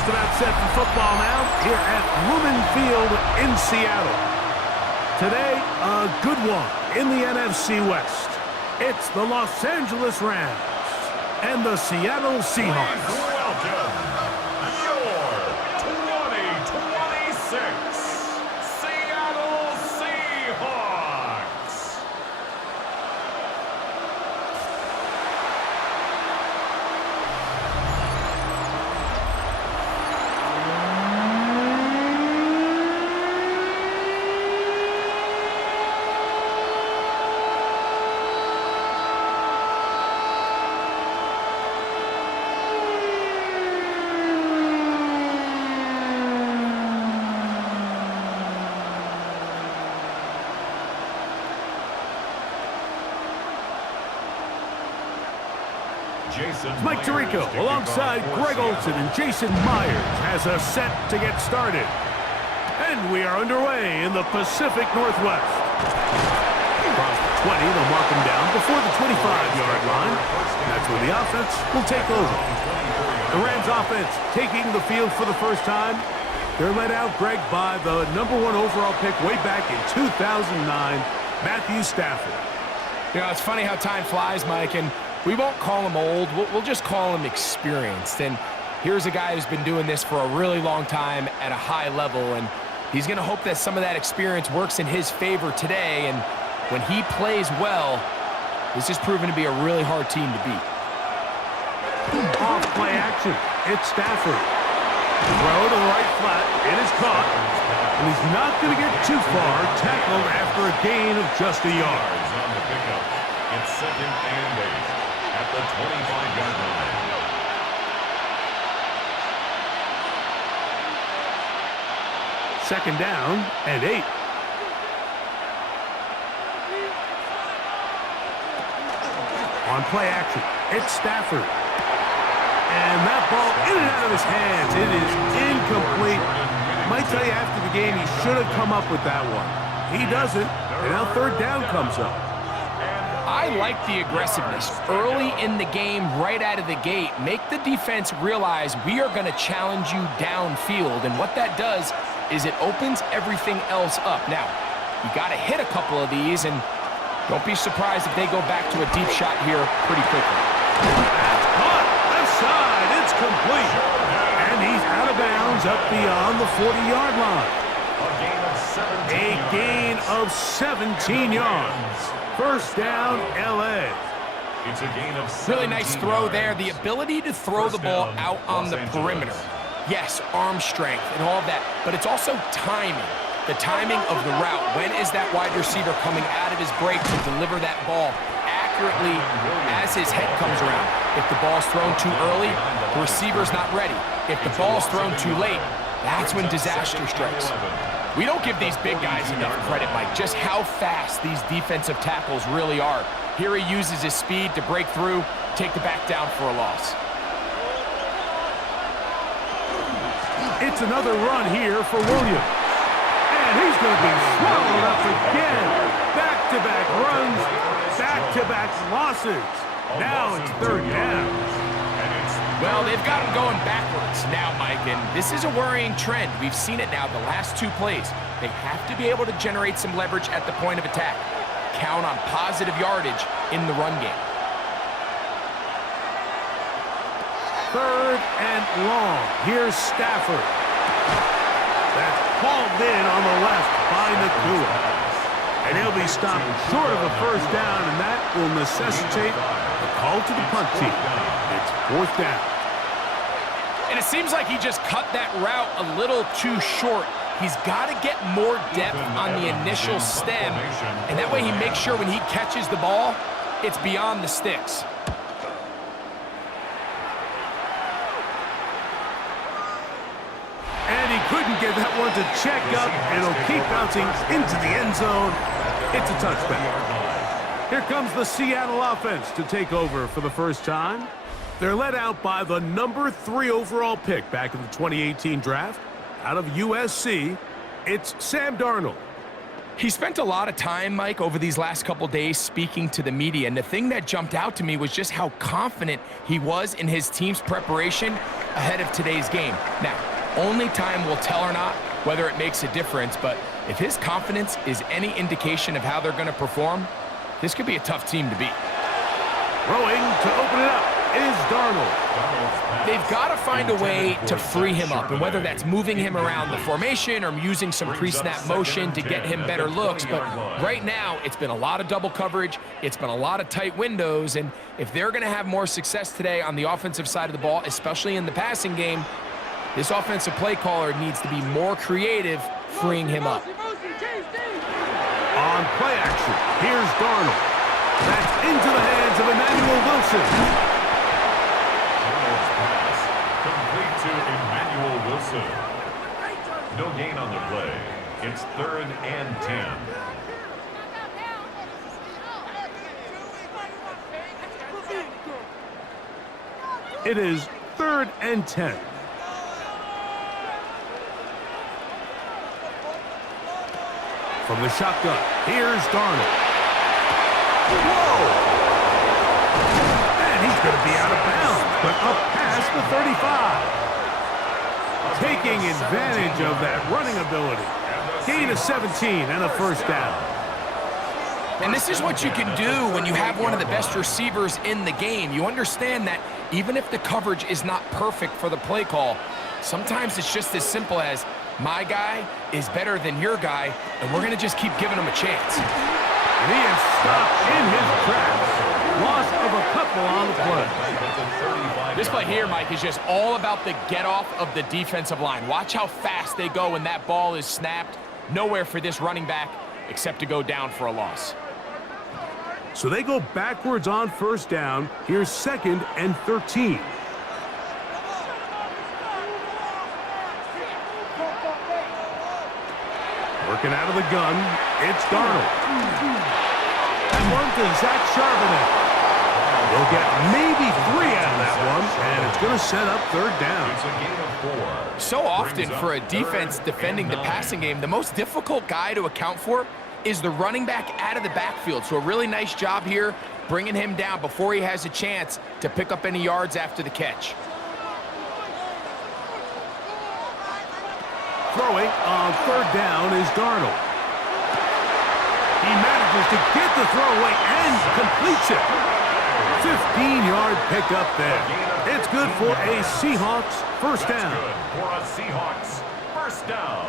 just about set for football now here at Lumen Field in Seattle. Today, a good one in the NFC West. It's the Los Angeles Rams and the Seattle Seahawks. Welcome, your 2026 Seattle Seahawks. Mike Tirico alongside Greg Olson and Jason Myers has us set to get started. And we are underway in the Pacific Northwest. Across the 20, they'll mark them down before the 25-yard line. That's where the offense will take over. The Rams offense taking the field for the first time. They're led out, Greg, by the #1 overall pick way back in 2009, Matthew Stafford. You know, it's funny how time flies, Mike, and we won't call him old. We'll just call him experienced. And here's a guy who's been doing this for a really long time at a high level, and he's going to hope that some of that experience works in his favor today. And when he plays well, this is proven to be a really hard team to beat. Off play action. It's Stafford. Throw to the right flat. It is caught. And he's not going to get too far. Tackled after a gain of just a yard. On the pickup. It's 2nd and 8 at the 25-yard line. Second down and 8. On play action, it's Stafford. And that ball in and out of his hands. It is incomplete. Might tell you after the game he should have come up with that one. He doesn't, and now third down comes up. I like the aggressiveness early in the game, right out of the gate. Make the defense realize we are going to challenge you downfield, and what that does is it opens everything else up. Now, you got to hit a couple of these, and don't be surprised if they go back to a deep shot here pretty quickly. That's caught. Left side. It's complete. And he's out of bounds up beyond the 40-yard line. A gain of 17 yards. First down, L.A. It's a gain of 17 Really nice throw there. The ability to throw the ball out on the perimeter. Yes, arm strength and all of that, but it's also timing. The timing of the route. When is that wide receiver coming out of his break to deliver that ball accurately as his head comes around? If the ball's thrown too early, the receiver's not ready. If the ball's thrown too late, that's when disaster strikes. We don't give these big guys enough credit, Mike, just how fast these defensive tackles really are. Here he uses his speed to break through, take the back down for a loss. It's another run here for Williams. And he's going to be swallowed up again. Back-to-back runs, back-to-back losses. Now it's third down. Well, they've got him going backwards now, Mike, and this is a worrying trend. We've seen it now the last 2 plays. They have to be able to generate some leverage at the point of attack. Count on positive yardage in the run game. Third and long. Here's Stafford. That's hauled in on the left by Nakua. And he'll be stopped short of a first down, and that will necessitate a call to the punt team. It's fourth down. And it seems like he just cut that route a little too short. He's got to get more depth on the initial stem, and that way he makes sure when he catches the ball, it's beyond the sticks. And he couldn't get that one to check up, and it'll keep bouncing into the end zone. It's a touchback. Here comes the Seattle offense to take over for the first time. They're led out by the #3 overall pick back in the 2018 draft. Out of USC, it's Sam Darnold. He spent a lot of time, Mike, over these last couple days speaking to the media, and the thing that jumped out to me was just how confident he was in his team's preparation ahead of today's game. Now, only time will tell or not whether it makes a difference, but if his confidence is any indication of how they're going to perform, this could be a tough team to beat. Throwing to open it up is Darnold. They've got to find a way to free him up, and whether that's moving him around the formation or using some pre-snap motion to get him better looks, but right now it's been a lot of double coverage, it's been a lot of tight windows, and if they're going to have more success today on the offensive side of the ball, especially in the passing game, this offensive play caller needs to be more creative, freeing him up. On play action, here's Darnold. That's into the hands of Emmanuel Wilson. Darnold's pass complete to Emmanuel Wilson. No gain on the play. It's 3rd and 10. It is 3rd and 10. From the shotgun, here's Darnold. Whoa! And he's going to be out of bounds, but up past the 35. Taking advantage of that running ability. Gain of 17 and a first down. And this is what you can do when you have one of the best receivers in the game. You understand that even if the coverage is not perfect for the play call, sometimes it's just as simple as, my guy is better than your guy, and we're going to just keep giving him a chance. And he is stopped in his tracks. Loss of a couple on the play. This play here, Mike, is just all about the get-off of the defensive line. Watch how fast they go when that ball is snapped. Nowhere for this running back except to go down for a loss. So they go backwards on first down. Here's 2nd and 13. Working out of the gun, it's Darnold. And one to Zach Charbonnet. They'll get maybe 3 out of that one, and it's going to set up 3rd down. It's a gain of 4. So often for a defense defending the passing game, the most difficult guy to account for is the running back out of the backfield. So a really nice job here, bringing him down before he has a chance to pick up any yards after the catch. Throwing on 3rd down is Darnold. He manages to get the throw away and completes it. 15-yard pickup there. It's good for a Seahawks first down. Good for a Seahawks first down.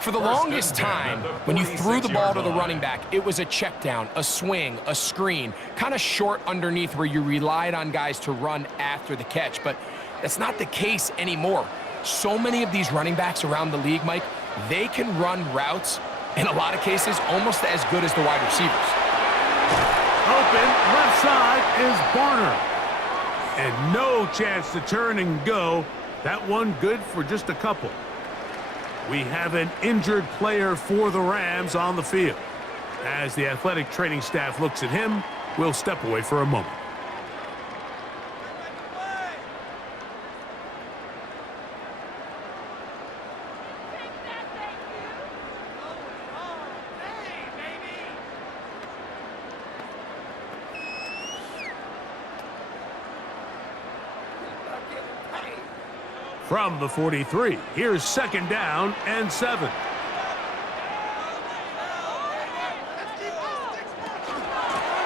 For the longest time, when you threw the ball to the running back, it was a check down, a swing, a screen, kind of short underneath where you relied on guys to run after the catch. But that's not the case anymore. So many of these running backs around the league, Mike, they can run routes, in a lot of cases, almost as good as the wide receivers. Open left side is Barner. And no chance to turn and go. That one good for just a couple. We have an injured player for the Rams on the field. As the athletic training staff looks at him, we'll step away for a moment. From the 43, here's 2nd down and 7.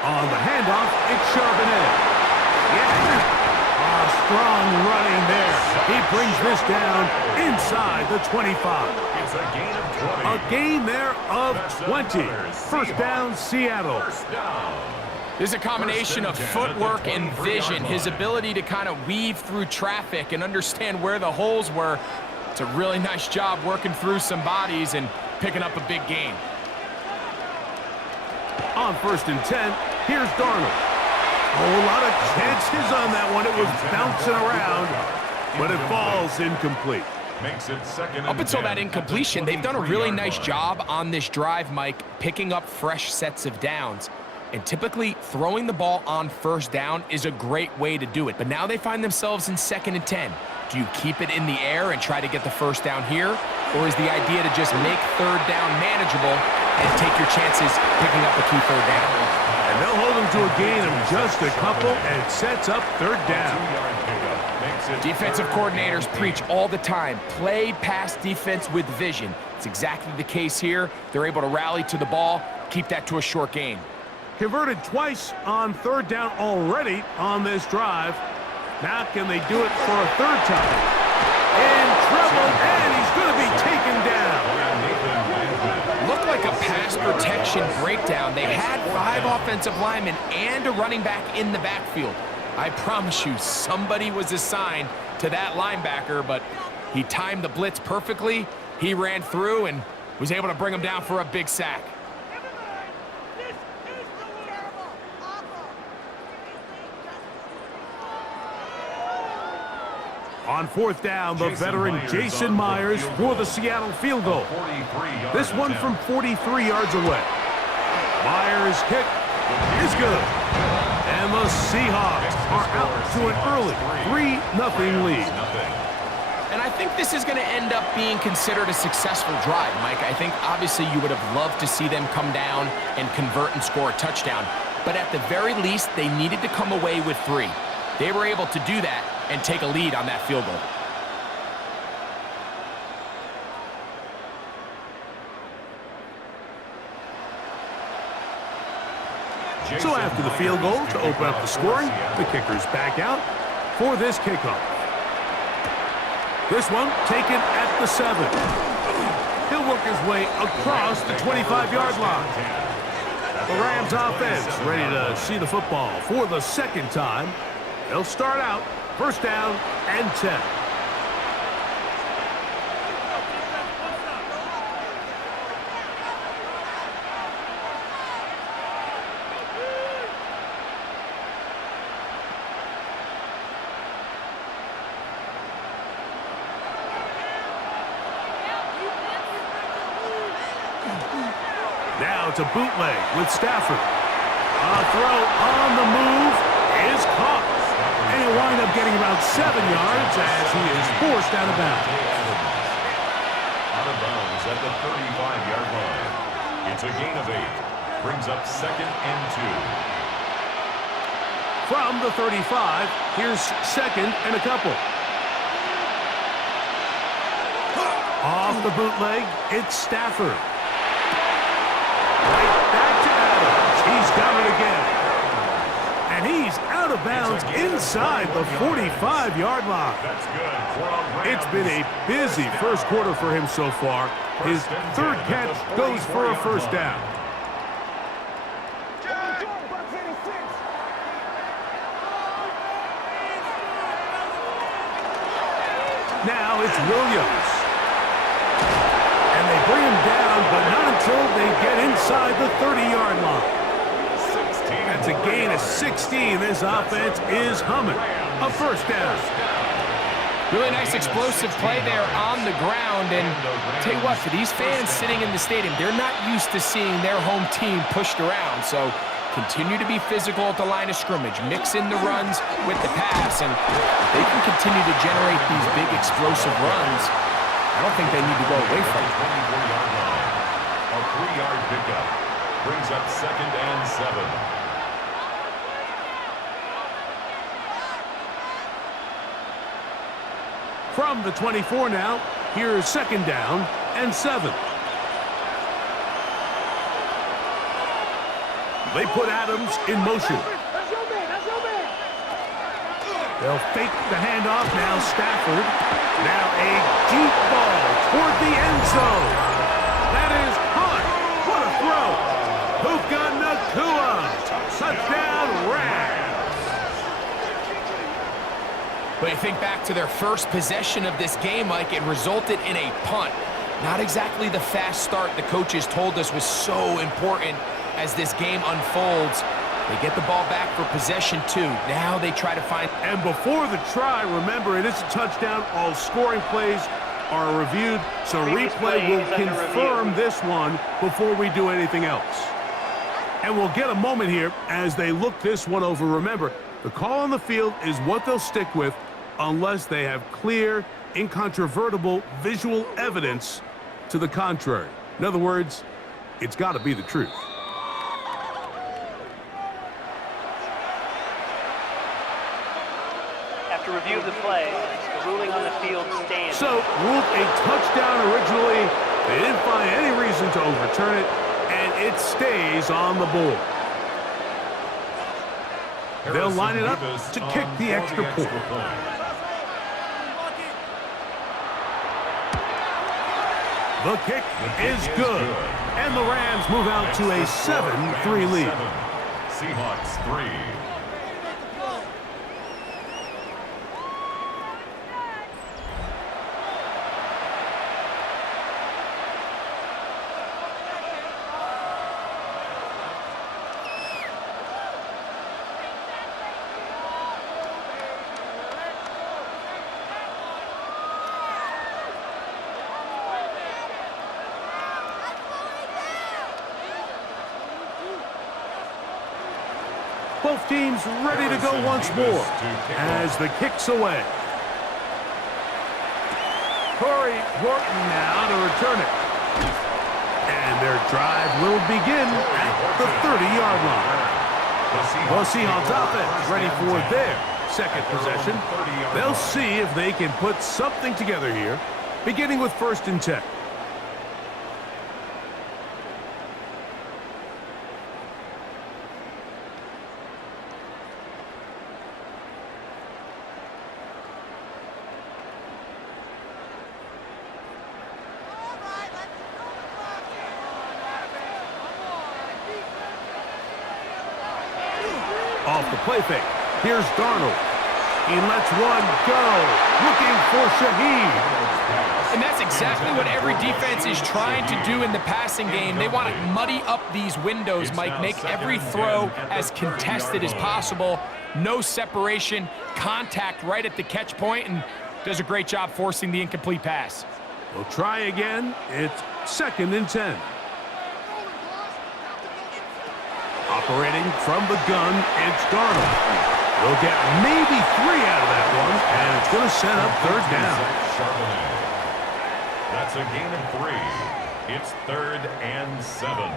On the handoff, it's Charbonnet. Yeah, strong running there. He brings this down inside the 25. It's a gain of 20. A gain there of 20. First down, Seattle. First down. There's a combination of footwork and vision, his ability to kind of weave through traffic and understand where the holes were. It's a really nice job working through some bodies and picking up a big gain. On 1st and 10, here's Darnold. A whole lot of chances on that one. It was bouncing around, but it falls incomplete. Makes it 2nd and 10. Up until that incompletion, they've done a really nice job on this drive, Mike, picking up fresh sets of downs. And typically, throwing the ball on first down is a great way to do it. But now they find themselves in 2nd and 10. Do you keep it in the air and try to get the first down here? Or is the idea to just make 3rd down manageable and take your chances picking up a key 3rd down? And They'll hold them to a gain of just a couple, and it sets up third down. Defensive coordinators preach all the time, play pass defense with vision. It's exactly the case here. They're able to rally to the ball, keep that to a short gain. Converted twice on third down already on this drive. Now can they do it for a third time? In trouble, and he's going to be taken down. Looked like a pass protection breakdown. They had 5 offensive linemen and a running back in the backfield. I promise you, somebody was assigned to that linebacker, but he timed the blitz perfectly. He ran through and was able to bring him down for a big sack. On fourth down, the veteran Jason Myers for the Seattle field goal. This one from 43 yards away. Myers' kick is good. And the Seahawks are out to an early 3-0 lead. And I think this is going to end up being considered a successful drive, Mike. I think obviously you would have loved to see them come down and convert and score a touchdown. But at the very least, they needed to come away with 3. They were able to do that and take a lead on that field goal. So after the field goal to open up the scoring, the kicker's back out for this kickoff. This one taken at the 7. He'll work his way across the 25-yard line. The Rams offense ready to see the football for the second time. They'll start out first down and 10. Now it's a bootleg with Stafford. A throw on the move is caught. And he'll wind up getting about 7 yards as he is forced out of bounds. Out of bounds at the 35-yard line. It's a gain of 8. Brings up second and 2. From the 35, here's second and a couple. Off the bootleg, it's Stafford. Right back to Adams. He's got it again. And he's out of bounds inside the 45-yard line. That's good. It's been a busy first quarter for him so far. His third catch goes for a first down. Now it's Williams. And they bring him down, but not until they get inside the 30-yard line. That's a gain of 16. This offense is humming. A first down. Really nice explosive play there on the ground. And I'll tell you what, for these fans sitting in the stadium, they're not used to seeing their home team pushed around. So continue to be physical at the line of scrimmage. Mix in the runs with the pass. And if they can continue to generate these big explosive runs, I don't think they need to go away from it. 24-yard line. A 3-yard pickup. Brings up second and 7. From the 24 now, here's second down and 7. They put Adams in motion. They'll fake the handoff now. Stafford. Now a deep ball toward the end zone. That is caught. What a throw. Puka Nacua. Touchdown, Rams. But you think back to their first possession of this game, Mike, it resulted in a punt. Not exactly the fast start the coaches told us was so important as this game unfolds. They get the ball back for possession 2. Now they try to find... And before the try, remember, it is a touchdown. All scoring plays are reviewed, so replay will confirm this one before we do anything else. And we'll get a moment here as they look this one over. Remember, the call on the field is what they'll stick with unless they have clear, incontrovertible visual evidence to the contrary. In other words, it's got to be the truth. review of the play. The ruling on the field stands. So, ruled a touchdown originally. They didn't find any reason to overturn it, and it stays on the board. They'll line it up to kick the extra point. The kick is good, and the Rams move out to a 7-3 lead. Seahawks 3. Both teams ready to go once more as the kick's away. Corey Horton now to return it. And their drive will begin at the 30-yard line. The Seahawks offense ready for their second possession. They'll see if they can put something together here, beginning with 1st and 10. Off the play fake. Here's Darnold. He lets one go. Looking for Shaheed. And that's exactly what every defense is trying to do in the passing game. They want to muddy up these windows, Mike. Make every throw as contested as possible. No separation. Contact right at the catch point, and does a great job forcing the incomplete pass. We'll try again. It's 2nd and 10. Operating from the gun, it's Darnold. They'll get maybe 3 out of that one, and it's going to set up 3rd down. That's a gain of 3. It's 3rd and 7.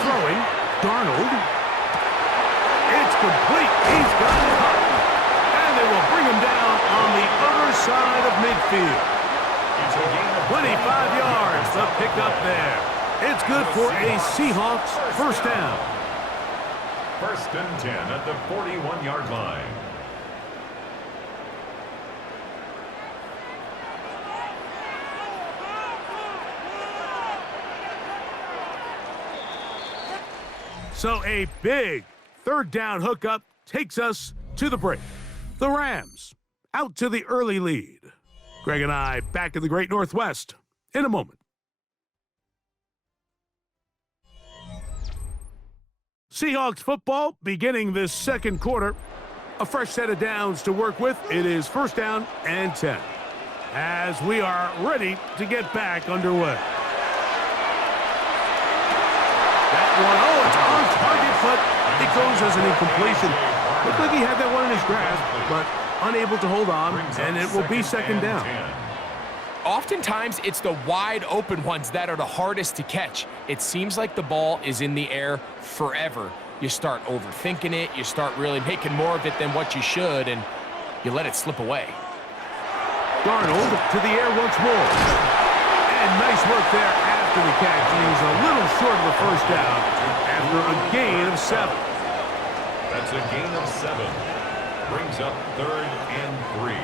Throwing, Darnold. It's complete. He's got it up. They will bring him down on the other side of midfield. 25 yards to pick up there. It's good for a Seahawks 1st down. 1st and 10 at the 41-yard line. So a big 3rd down hookup takes us to the break. The Rams out to the early lead. Greg and I back in the Great Northwest in a moment. Seahawks football beginning this 2nd quarter. A fresh set of downs to work with. It is 1st down and 10 as we are ready to get back underway. That one, it's on target, but it goes as an incompletion. Looked like he had that one in his grasp, but unable to hold on, and it will be 2nd down. Oftentimes, it's the wide open ones that are the hardest to catch. It seems like the ball is in the air forever. You start overthinking it, you start really making more of it than what you should, and you let it slip away. Darnold to the air once more. And nice work there after the catch. He's a little short of the 1st down after a gain of 7. That's a gain of 7. Brings up 3rd and 3.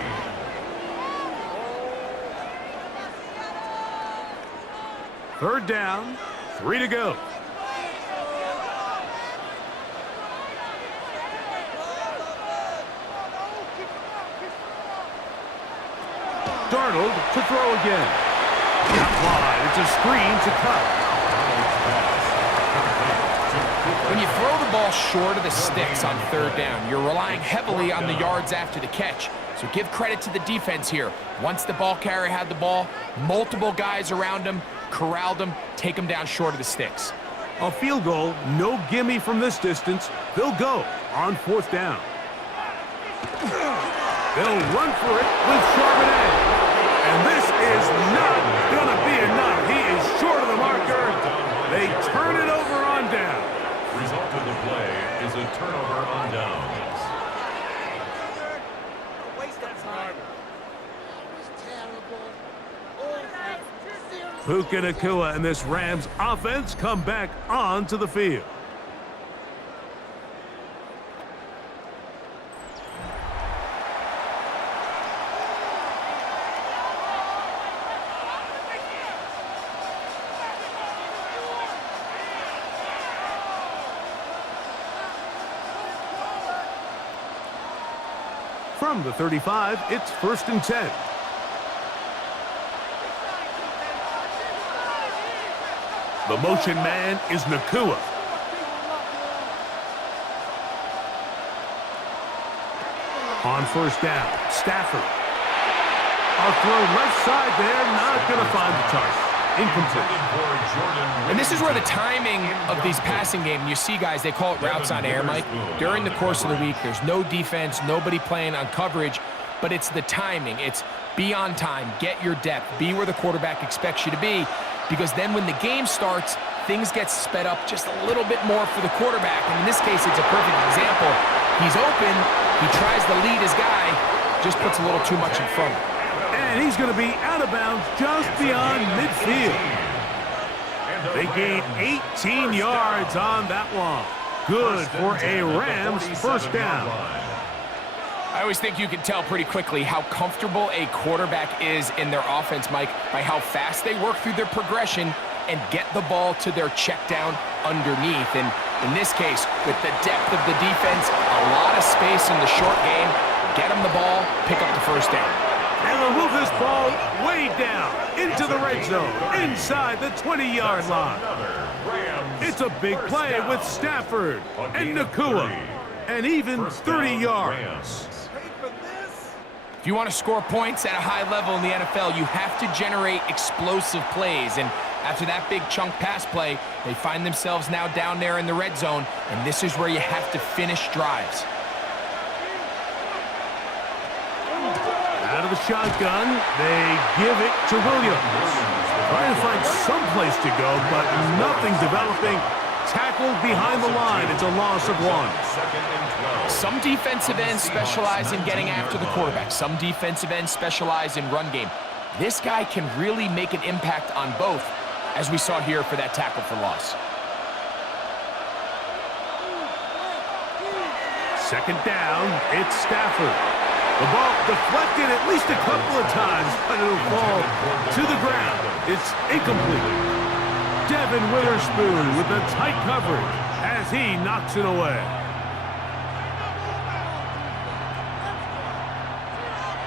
Third down, 3 to go. Darnold to throw again. Not wide. It's a screen to cut. When you throw the ball short of the sticks on 3rd down, you're relying heavily on the yards after the catch. So give credit to the defense here. Once the ball carrier had the ball, multiple guys around him, corralled him, take him down short of the sticks. A field goal, no gimme from this distance. They'll go on 4th down. They'll run for it with Charbonnet. And this is not Puka Nacua and this Rams offense come back onto the field. From the 35, it's 1st and 10. The motion man is Nacua. On 1st down, Stafford. I'll throw left side there, not going to find the target. Incomplete. And this is where the timing of these passing games, you see guys, they call it routes on air, Mike. During the course of the week, there's no defense, nobody playing on coverage, but it's the timing. It's be on time, get your depth, be where the quarterback expects you to be, because then when the game starts, things get sped up just a little bit more for the quarterback. And in this case, it's a perfect example. He's open, he tries to lead his guy, just puts a little too much in front of him. And he's going to be out of bounds just beyond midfield. They gain 18 yards on that one. Good for a Rams 1st down. I always think you can tell pretty quickly how comfortable a quarterback is in their offense, Mike, by how fast they work through their progression and get the ball to their check down underneath. And in this case, with the depth of the defense, a lot of space in the short game, get them the ball, pick up the 1st down. And they'll move this ball way down into the red zone, inside the 20-yard line. It's a big play with Stafford and Nacua, and even 30 yards. If you want to score points at a high level in the NFL, you have to generate explosive plays. And after that big chunk pass play, they find themselves now down there in the red zone, and this is where you have to finish drives. Out of the shotgun, they give it to Williams. Trying to find some place to go, but nothing developing. Tackled behind the line. It's a loss of 1. Some defensive ends specialize in getting after the quarterback. Some defensive ends specialize in run game. This guy can really make an impact on both, as we saw here for that tackle for loss. 2nd down, it's Stafford. The ball deflected at least a couple of times, but it'll fall to the ground. It's incomplete. Devin Witherspoon with the tight coverage as he knocks it away.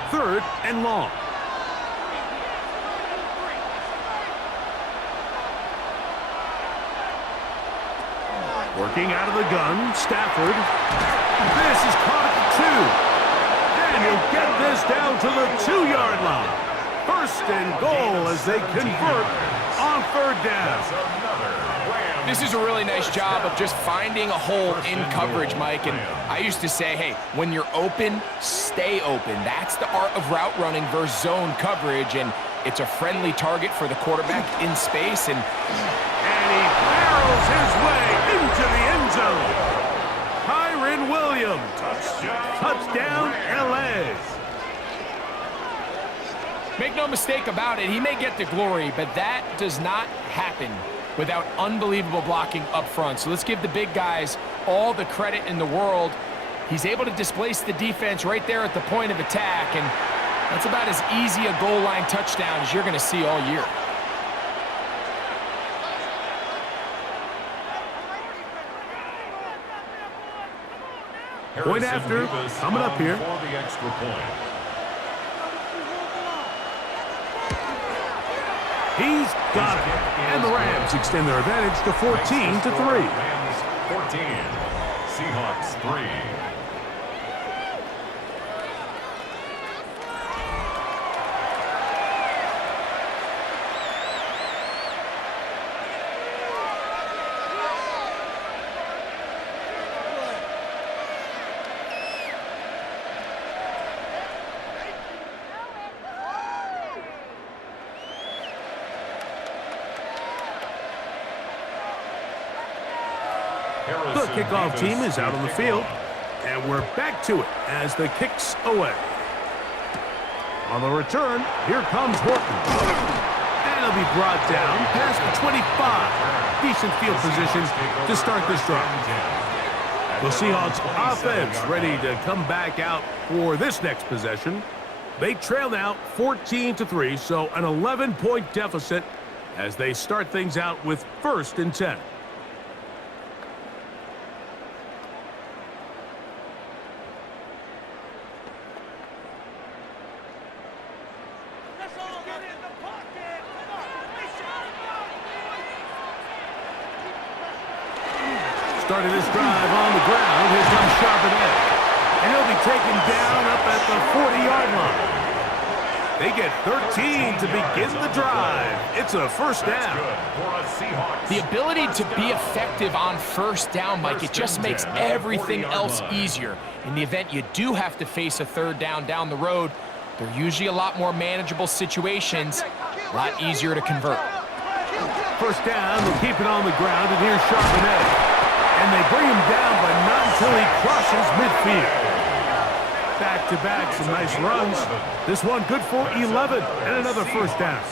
3rd and long. Working out of the gun, Stafford. This is caught at the 2. And he'll get this down to the 2-yard line. 1st and goal as they convert on 3rd down. This is a really nice job of just finding a hole in coverage, Mike. And I used to say, hey, when you're open, stay open. That's the art of route running versus zone coverage. And it's a friendly target for the quarterback in space. And he barrels his way into the end zone. Kyren Williams. Touchdown, L.A. Make no mistake about it, he may get the glory, but that does not happen without unbelievable blocking up front. So let's give the big guys all the credit in the world. He's able to displace the defense right there at the point of attack, and that's about as easy a goal line touchdown as you're going to see all year. Point after, coming up here. For the extra point. He's got it. And the Rams extend their advantage to 14-3. Rams 14, Seahawks 3. The kickoff team is out on the field, and we're back to it as the kick's away. On the return, here comes Horton. And They'll be brought down past the 25. Decent field position to start this drive. The Seahawks offense ready to come back out for this next possession. They trail now 14-3, so an 11-point deficit as they start things out with 1st and 10. Started this drive on the ground. Here comes Charbonnet. And he'll be taken down up at the 40-yard line. They get 13 to begin the drive. It's a first down. The ability to be effective on first down, Mike, it just makes everything else easier. In the event you do have to face a third down the road, they're usually a lot more manageable situations, a lot easier to convert. First down, they'll keep it on the ground, and here's Charbonnet. And they bring him down, but not until he crosses midfield. Back-to-back, some nice runs. This one good for 11, and another first down.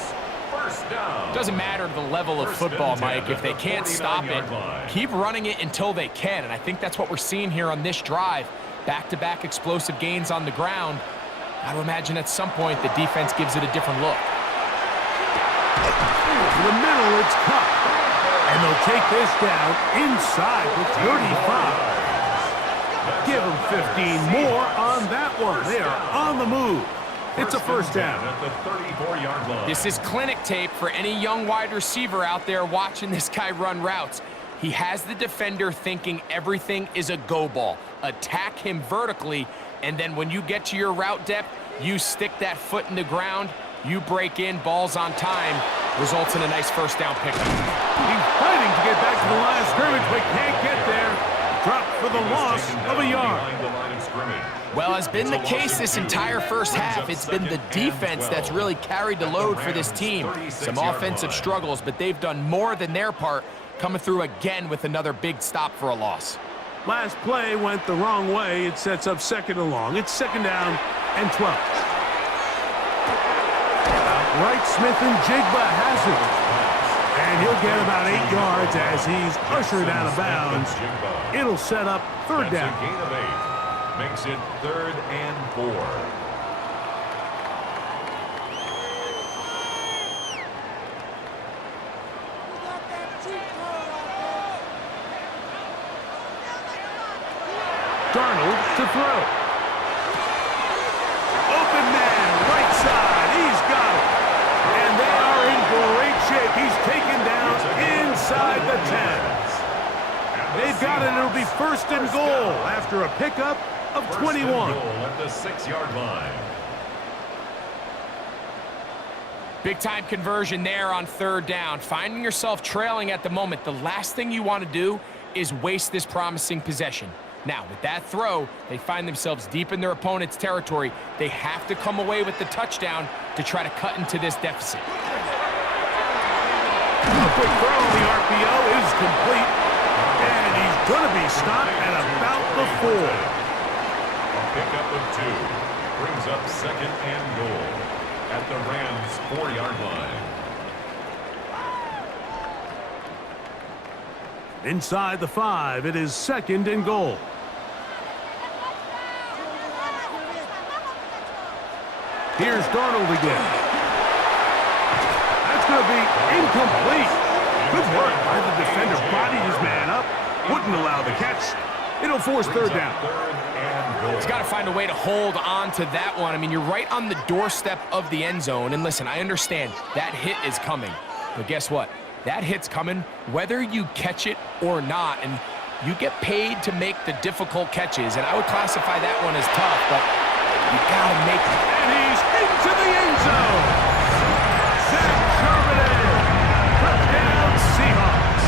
Doesn't matter the level of football, Mike. If they can't stop it, keep running it until they can. And I think that's what we're seeing here on this drive. Back-to-back explosive gains on the ground. I would imagine at some point the defense gives it a different look. To the middle, it's Cup. And they'll take this down inside the 35. Give them 15 more on that one. They are on the move. It's a first down. At the 34-yard line. This is clinic tape for any young wide receiver out there watching this guy run routes. He has the defender thinking everything is a go ball. Attack him vertically, and then when you get to your route depth, you stick that foot in the ground, you break in, balls on time, results in a nice first down pickup. He's fighting to get back to the line of scrimmage, but can't get there. Dropped for the loss of a yard. Well, has been the case this entire first half. It's been the defense that's really carried the load for this team. Some offensive struggles, but they've done more than their part, coming through again with another big stop for a loss. Last play went the wrong way. It sets up 2nd and long. It's 2nd down and 12. Right, Smith and Jigba has it. And he'll get about 8 yards as he's ushered out of bounds. It'll set up 3rd down. That's a gain of 8. Makes it 3rd and 4. Darnold to throw. Open man, right side. He's got it. And they are in great shape. He's taken down inside the 10. They've got it. It'll be 1st and goal after a pickup of 21. At the 6-yard line. Big-time conversion there on 3rd down. Finding yourself trailing at the moment, the last thing you want to do is waste this promising possession. Now, with that throw, they find themselves deep in their opponent's territory. They have to come away with the touchdown to try to cut into this deficit. A quick throw on the RPO is complete. And he's going to be stopped at about the 4. A pickup of 2. Brings up 2nd and goal at the Rams' 4-yard line. Inside the 5, it is 2nd and goal. Here's Darnold again. That's going to be incomplete. Good work by the defender. Bodied his man up. Wouldn't allow the catch. It'll force 3rd down. He's got to find a way to hold on to that one. I mean, you're right on the doorstep of the end zone. And listen, I understand that hit is coming. But guess what? That hit's coming whether you catch it or not. And you get paid to make the difficult catches. And I would classify that one as tough, but you got to make it. And he's into the end zone. Zach Charbonnet. Touchdown Seahawks.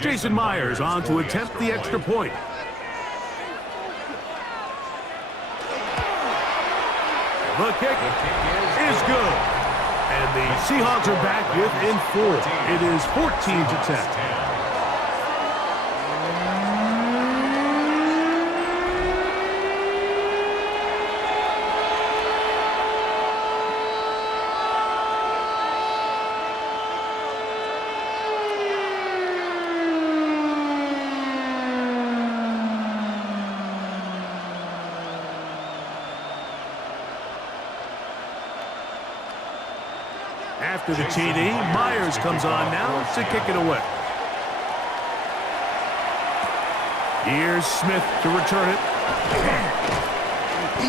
Jason Myers on to attempt the extra point. The kick is good. And the Seahawks are back within 4. It is 14-10. After the TD, Myers comes on now to kick it away. Here's Smith to return it.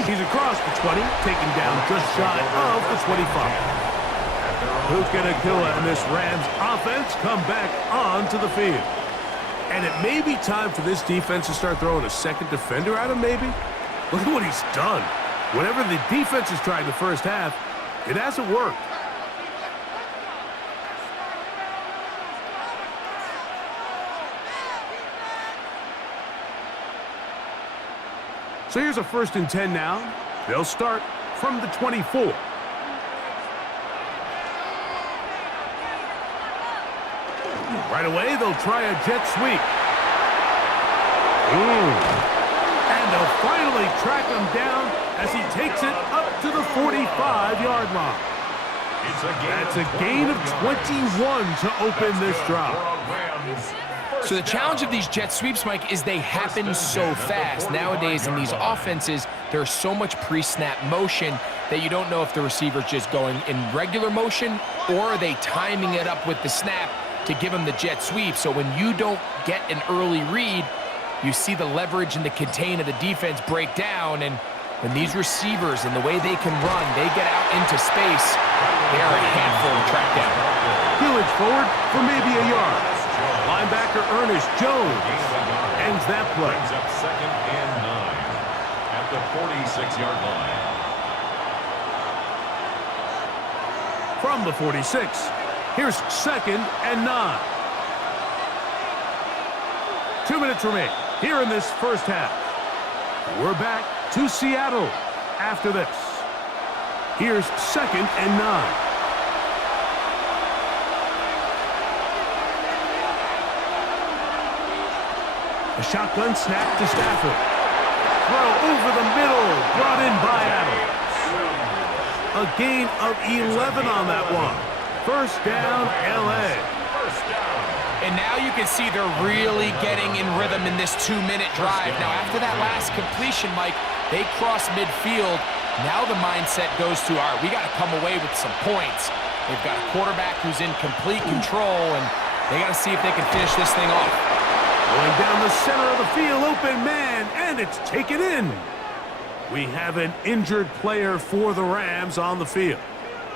He's across the 20, taken down just shy of the 25. Who's going to kill it? And this Rams offense come back onto the field. And it may be time for this defense to start throwing a second defender at him, maybe. Look at what he's done. Whatever the defense has tried in the first half, it hasn't worked. So here's a 1st and 10 now. They'll start from the 24. Right away, they'll try a jet sweep. And they'll finally track him down as he takes it up to the 45-yard line. That's a gain of 21 to open this drive. So the challenge of these jet sweeps, Mike, is they happen so fast. Nowadays in these offenses, there's so much pre-snap motion that you don't know if the receiver's just going in regular motion or are they timing it up with the snap to give him the jet sweep. So when you don't get an early read, you see the leverage and the contain of the defense break down. And when these receivers and the way they can run, they get out into space, they are a handful to track down. Heelage forward for maybe a yard. Linebacker Ernest Jones ends that play. Brings up 2nd and 9 at the 46-yard line. From the 46, here's 2nd and 9. 2 minutes remain here in this first half. We're back to Seattle after this. Here's 2nd and 9. A shotgun snap to Stafford. Throw over the middle, brought in by Adams. A gain of 11 on that one. 1st down, LA. And now you can see they're really getting in rhythm in this 2-minute drive. Now, after that last completion, Mike, they cross midfield. Now the mindset goes to, all right, we got to come away with some points. They've got a quarterback who's in complete control, and they got to see if they can finish this thing off. Going down the center of the field, open man, and it's taken in. We have an injured player for the Rams on the field.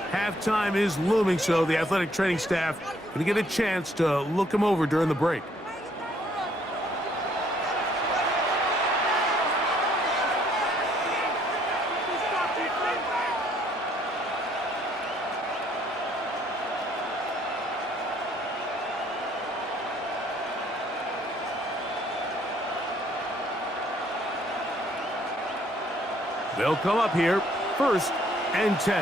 Halftime is looming, so the athletic training staff going to get a chance to look him over during the break. They'll come up here, 1st and 10.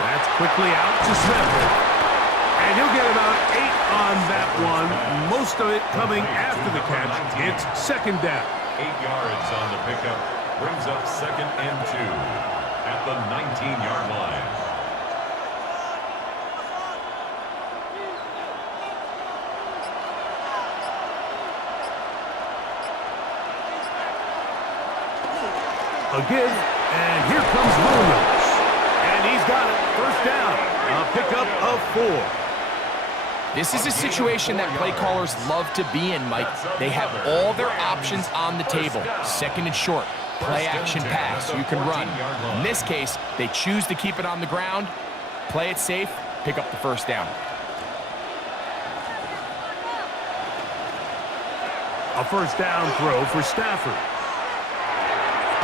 That's quickly out to Smith. And he'll get about 8 on that one, most of it coming after the catch. It's 2nd down. 8 yards on the pickup, brings up 2nd and 2 at the 19-yard line. A give, and here comes Williams. And he's got it. 1st down. A pickup of 4. This is a situation that play callers love to be in, Mike. They have all their options on the table. 2nd and short, play action pass, you can run. In this case, they choose to keep it on the ground, play it safe, pick up the 1st down. A 1st down throw for Stafford.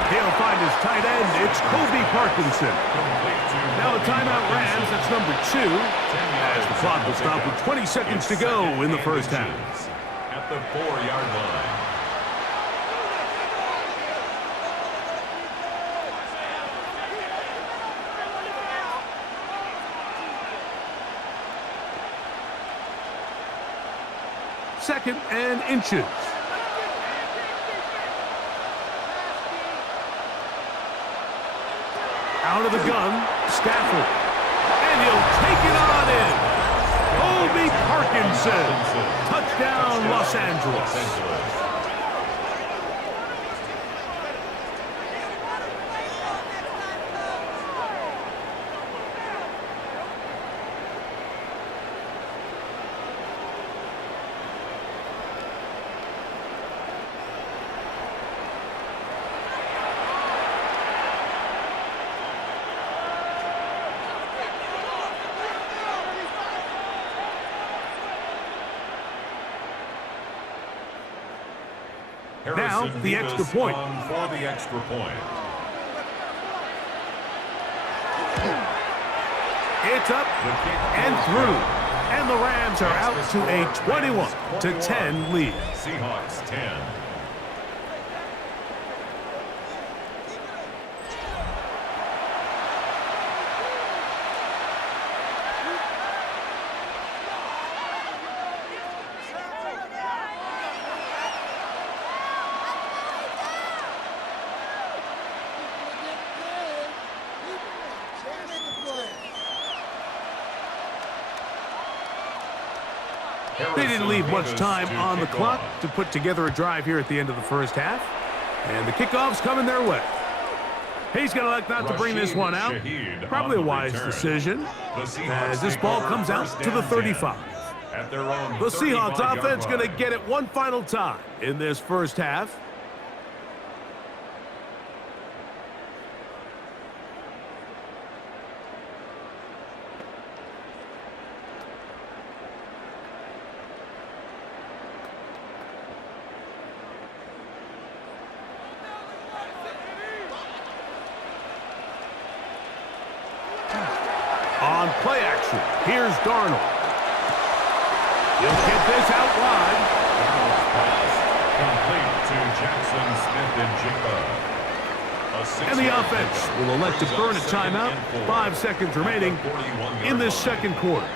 He'll find his tight end. It's Kobe Parkinson. Now a timeout Rams. That's number 2. As the clock will stop with 20 seconds to go in the first half. At the 4-yard line. Second and inches. Out of the gun, Stafford. And he'll take it on in. Kobe Parkinson. Touchdown, Los Angeles. Now, the extra point. For the extra point. It's up and through. And the Rams are out to a 21-10 lead. Seahawks 10. They didn't leave much time on the clock to put together a drive here at the end of the first half. And the kickoff's coming their way. He's going to elect not to bring this one out. Probably a wise decision as this ball comes out to the 35. The Seahawks offense going to get it one final time in this first half. On play action, here's Darnold. He'll get this out wide. Complete to Jackson Smith and Jigba. And the offense will elect to burn a timeout. 5 seconds remaining in this second quarter.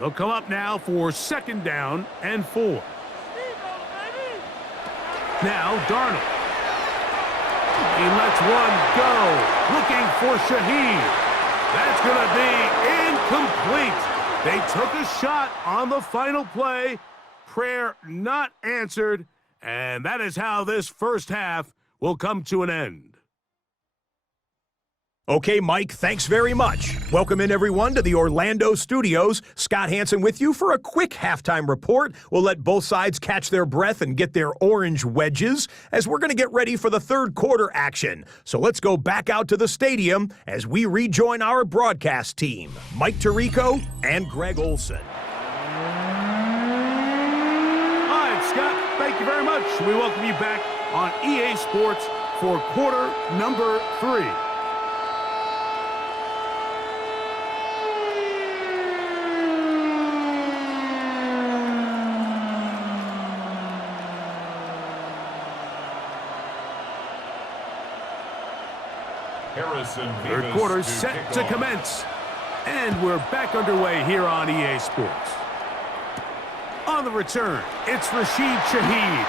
They'll come up now for second down and 4. Now Darnold. He lets one go. Looking for Shaheed. That's going to be incomplete. They took a shot on the final play. Prayer not answered. And that is how this first half will come to an end. Okay, Mike, thanks very much. Welcome in, everyone, to the Orlando studios. Scott Hansen with you for a quick halftime report. We'll let both sides catch their breath and get their orange wedges as we're going to get ready for the third quarter action. So let's go back out to the stadium as we rejoin our broadcast team, Mike Tirico and Greg Olson. All right, Scott, thank you very much. We welcome you back on EA Sports for quarter number 3. Third quarter set to commence. And we're back underway here on EA Sports. On the return, it's Rashid Shaheed.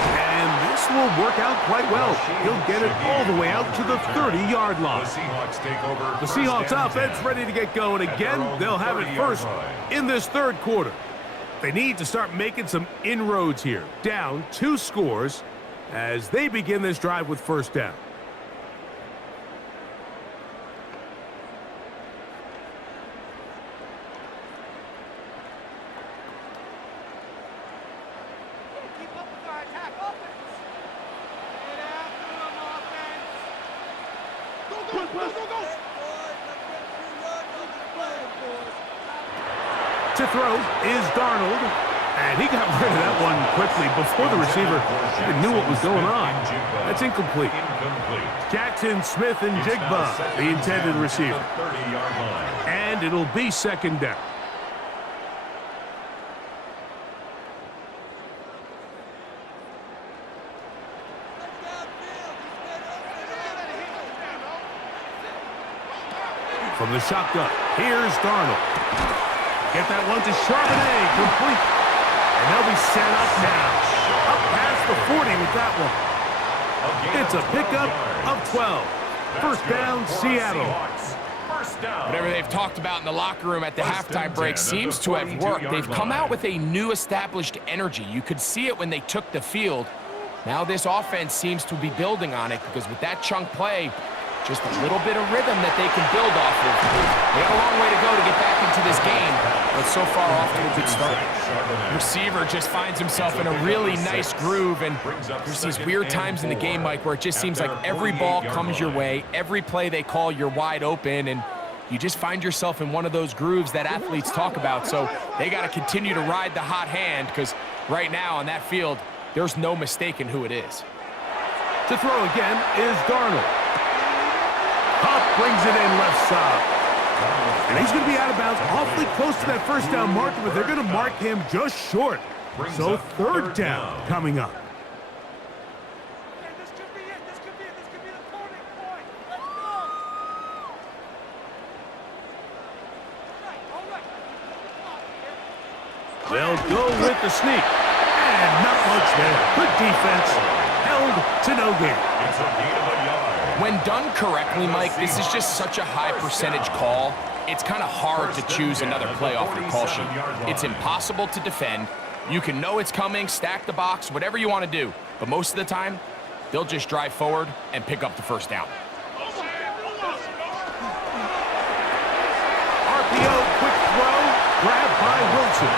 And this will work out quite well. He'll get it all the way out to the 30-yard line. The Seahawks offense ready to get going again. They'll have it first in this third quarter. They need to start making some inroads here. Down 2 scores as they begin this drive with first down. To throw is Darnold, and he got rid of that one quickly before the receiver even knew what was going on. That's incomplete. Jackson, Smith, and Jigba, the intended receiver. And it'll be second down. From the shotgun, here's Darnold. Get that one to Charbonnet, complete. And they'll be set up now. Up past the 40 with that one. It's a pickup of 12. First down, Seattle. Whatever they've talked about in the locker room at the halftime break seems to have worked. They've come out with a new established energy. You could see it when they took the field. Now this offense seems to be building on it because with that chunk play, just a little bit of rhythm that they can build off of. They have a long way to go to get back into this game, but so far off to a good start. Receiver just finds himself in a really nice groove, and there's these weird times in the game, Mike, where it just seems like every ball comes your way, every play they call, you're wide open, and you just find yourself in one of those grooves that athletes talk about. So they got to continue to ride the hot hand, because right now on that field, there's no mistaking who it is. To throw again is Darnold. Huff brings it in left side. And he's going to be out of bounds awfully close to that first down marker, but they're going to mark him just short. So third down coming up. This could be it. This could be the turning point. Let's go. All right. They'll go with the sneak. And not much there. Good defense. Held to no gain. It's a gain of a yard. When done correctly, Mike, this is just such a high percentage call. It's kind of hard to choose another play off your call sheet. It's impossible to defend. You can know it's coming, stack the box, whatever you want to do. But most of the time, they'll just drive forward and pick up the first down. RPO, quick throw, grabbed by Wilson.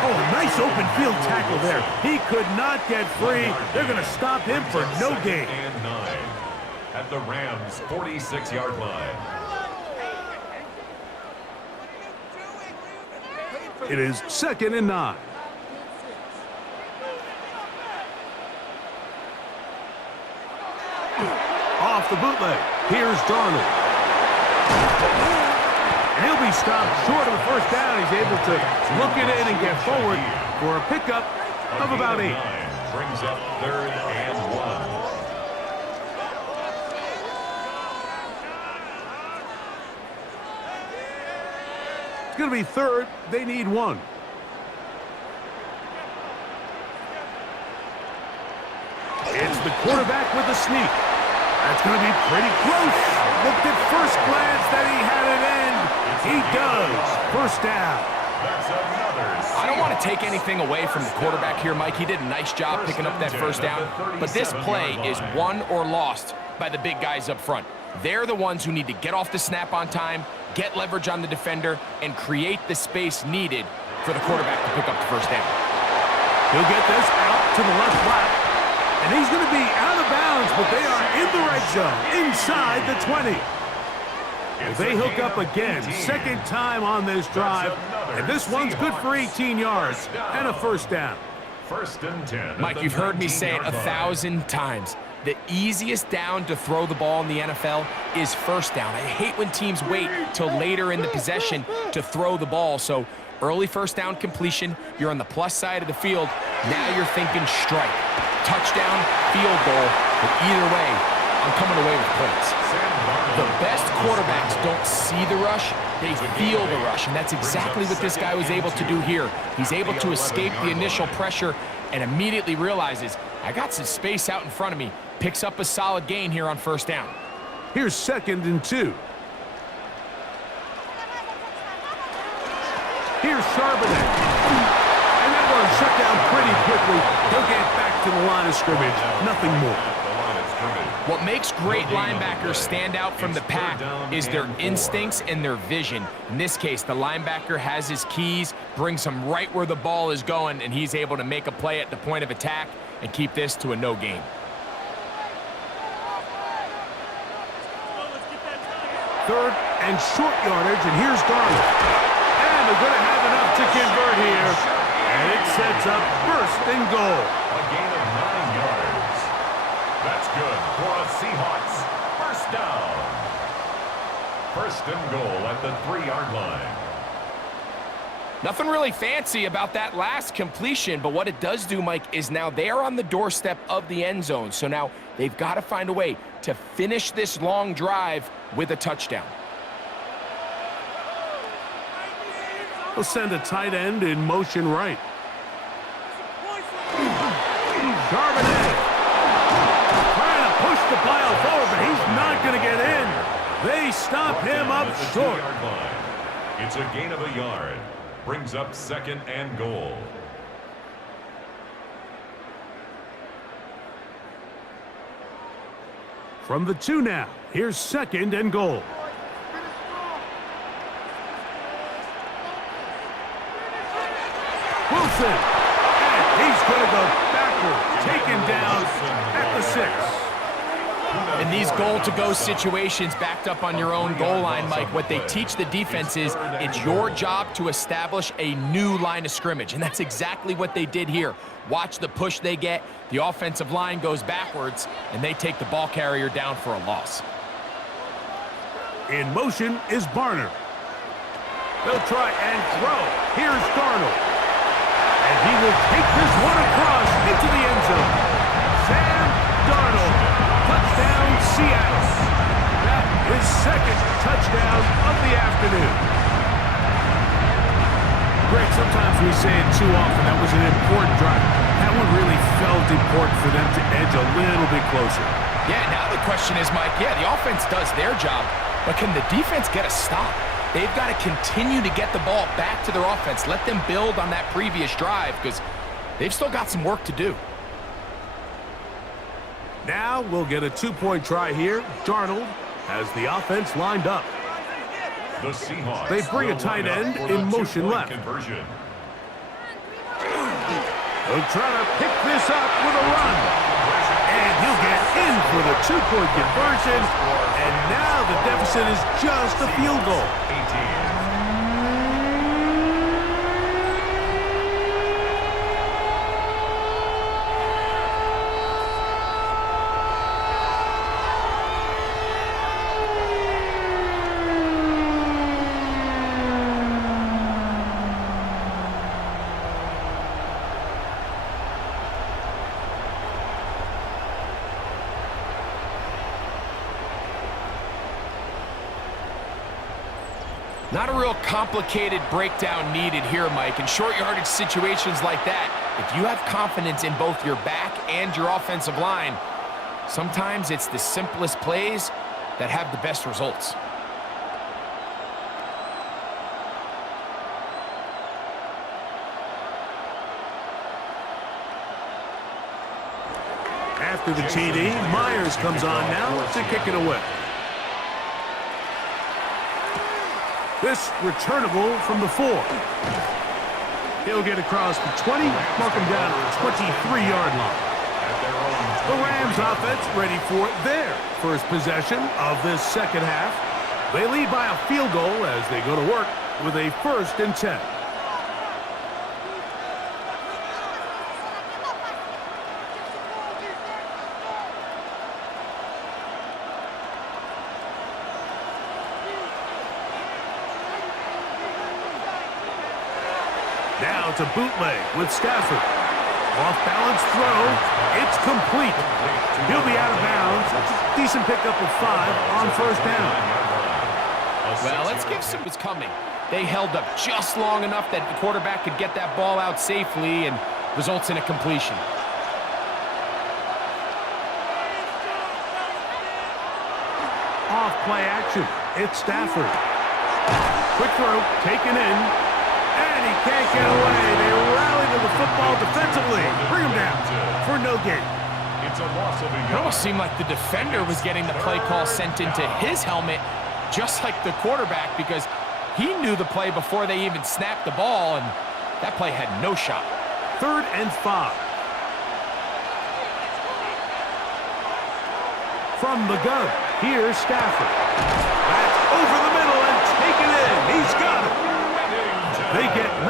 Oh, nice open field tackle there. He could not get free. They're going to stop him for no gain. And 9 at the Rams' 46-yard line. It is second and 9. Off the bootleg. Here's Darnold. And he'll be stopped short of the first down. He's able to look it in and get forward for a pickup of about 8. Brings up third and 1. It's going to be third. They need 1. It's the quarterback with the sneak. That's going to be pretty close. Looked at first glance that he had it in. He does. First down. That's I don't want to take anything away from the quarterback here, Mike. He did a nice job picking up that first down. But this play is won or lost by the big guys up front. They're the ones who need to get off the snap on time, get leverage on the defender, and create the space needed for the quarterback to pick up the first down. He'll get this out to the left flat. And he's going to be out of bounds, but they are in the red zone, inside the 20. They hook up again, second time on this drive. And this one's good for 18 yards and a first down. First and 10. Mike, you've heard me say it 1,000 times. The easiest down to throw the ball in the NFL is first down. I hate when teams wait till later in the possession to throw the ball. So early first down completion, you're on the plus side of the field. Now you're thinking strike, touchdown, field goal. But either way, I'm coming away with points. The best quarterbacks don't see the rush, they feel the rush. And that's exactly what this guy was able to do here. He's able to escape the initial pressure and immediately realizes, I got some space out in front of me. Picks up a solid gain here on first down. Here's second and 2. Here's Charbonnet. And that one shut down pretty quickly. He'll get back to the line of scrimmage. Nothing more. What makes great linebackers stand out from the pack is their instincts and their vision. In this case, the linebacker has his keys, brings him right where the ball is going, and he's able to make a play at the point of attack and keep this to a no gain. Third and short yardage, and here's Garland. And they're going to have enough to convert here. And it sets up first and goal. A gain of 9 yards. That's good for a Seahawks first down. First and goal at the 3-yard line. Nothing really fancy about that last completion, but what it does do, Mike, is now they're on the doorstep of the end zone. So now they've got to find a way to finish this long drive with a touchdown. We'll send a tight end in motion right. Charbonnet trying to push the pile forward, but he's not going to get in. They stop him up short. It's a gain of a yard. Brings up second and goal. From the 2 now, here's second and goal. Wilson, and he's going to go backwards, taken down at the 6. In these goal-to-go situations backed up on your own goal line, Mike, what they teach the defense is it's your job to establish a new line of scrimmage, and that's exactly what they did here. Watch the push they get. The offensive line goes backwards, and they take the ball carrier down for a loss. In motion is Barner. They'll try and throw. Here's Darnold. And he will take this one across into the end zone. Sam Darnold. Touchdown, Seattle. That is second touchdown of the afternoon. Greg, sometimes we say it too often. That was an important drive. That one really felt important for them to edge a little bit closer. Yeah, now the question is, Mike, yeah, the offense does their job, but can the defense get a stop? They've got to continue to get the ball back to their offense. Let them build on that previous drive because they've still got some work to do. Now we'll get a 2-point try here. Darnold has the offense lined up. The Seahawks. They bring a tight end in motion left. Conversion. They'll try to pick this up with a run. And he'll get in for the 2-point conversion. And now the deficit is just a field goal. 18. Not a real complicated breakdown needed here, Mike. In short yardage situations like that, if you have confidence in both your back and your offensive line, sometimes it's the simplest plays that have the best results. After the TD, Myers comes on now to kick it away. This returnable from the 4. He'll get across the 20, mark him down at the 23-yard line. The Rams offense ready for their first possession of this second half. They lead by a field goal as they go to work with a 1st and 10. Now it's a bootleg with Stafford. Off-balance throw. It's complete. He'll be out of bounds. Decent pickup of 5 on 1st down. Well, let's give some what's coming. They held up just long enough that the quarterback could get that ball out safely and results in a completion. Off play action. It's Stafford. Quick throw, taken in. And he can't get away. They rally to the football defensively. Bring him down for no gain. It's a loss of a yard. It almost seemed like the defender was getting the play call sent into his helmet, just like the quarterback, because he knew the play before they even snapped the ball, and that play had no shot. 3rd and 5. From the gun, here's Stafford. That's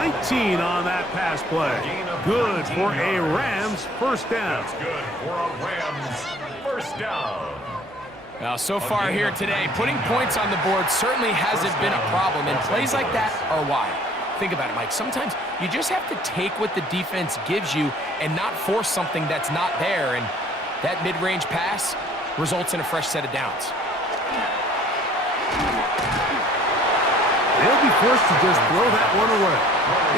19 on that pass play. Good for a Rams first down. That's good for a Rams first down. Now, so far here today, putting points on the board certainly hasn't been a problem, and plays like that are why. Think about it, Mike. Sometimes you just have to take what the defense gives you and not force something that's not there, and that mid-range pass results in a fresh set of downs. They'll be forced to just throw that one away.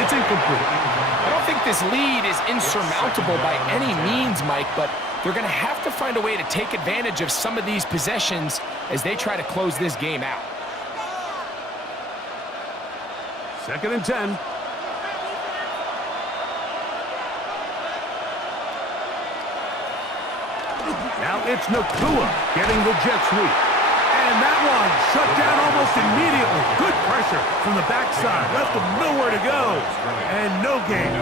It's incomplete. I don't think this lead is insurmountable by any means, Mike, but they're going to have to find a way to take advantage of some of these possessions as they try to close this game out. 2nd and 10. Now it's Nakua getting the jet sweep. And that one shut down almost immediately. Good pressure from the backside. Left him nowhere to go. And no gain.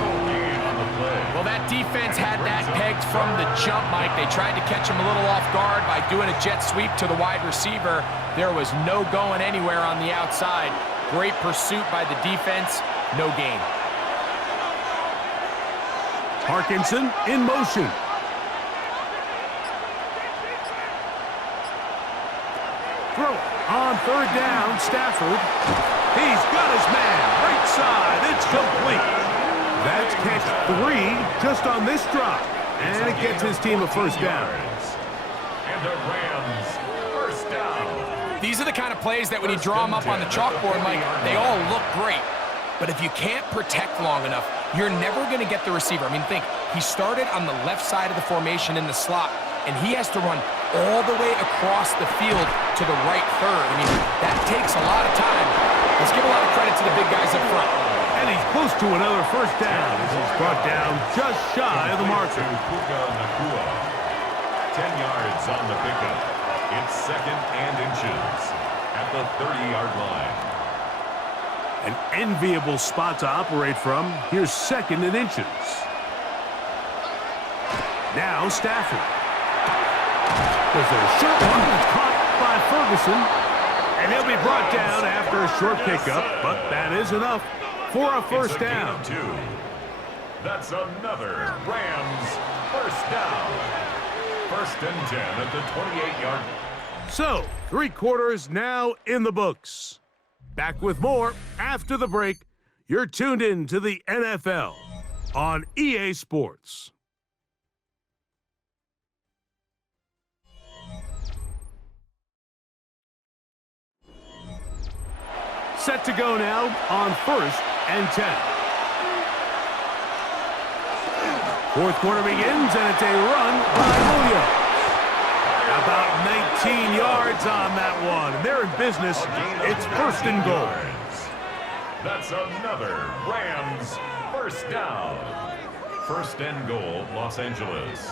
Well, that defense had that pegged from the jump, Mike. They tried to catch him a little off guard by doing a jet sweep to the wide receiver. There was no going anywhere on the outside. Great pursuit by the defense. No gain. Parkinson in motion. Throw on 3rd down, Stafford. He's got his man, right side, it's complete. That's catch 3 just on this drive. And it gets his team a first down. And the Rams first down. These are the kind of plays that when you draw them up on the chalkboard, Mike, they all look great. But if you can't protect long enough, you're never going to get the receiver. I mean, think, he started on the left side of the formation in the slot, and he has to run all the way across the field to the right third. I mean, that takes a lot of time. Let's give a lot of credit to the big guys up front. And he's close to another first down. This is brought down just shy of the marker. 10 yards on the pickup. It's 2nd and inches at the 30-yard line. An enviable spot to operate from. Here's 2nd and inches. Now Stafford. There's a short one that's caught by Ferguson. And he'll be brought down after a short pickup, but that is enough for a first down. That's another Rams first down. 1st and 10 at the 28-yard. So, 3 quarters now in the books. Back with more after the break. You're tuned in to the NFL on EA Sports. Set to go now on 1st and 10. 4th quarter begins, and it's a run by Williams. About 19 yards on that one. And they're in business. It's 1st and goal. That's another Rams first down. 1st and goal, Los Angeles.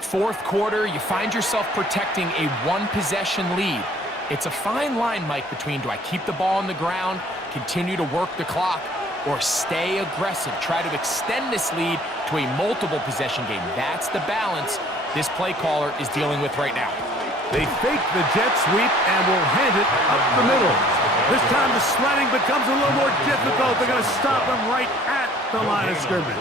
4th quarter, you find yourself protecting a 1-possession lead. It's a fine line, Mike, between do I keep the ball on the ground, continue to work the clock, or stay aggressive, try to extend this lead to a multiple-possession game. That's the balance this play caller is dealing with right now. They fake the jet sweep and will hand it up the middle. This time the sledding becomes a little more difficult. They're going to stop him right at the line of scrimmage.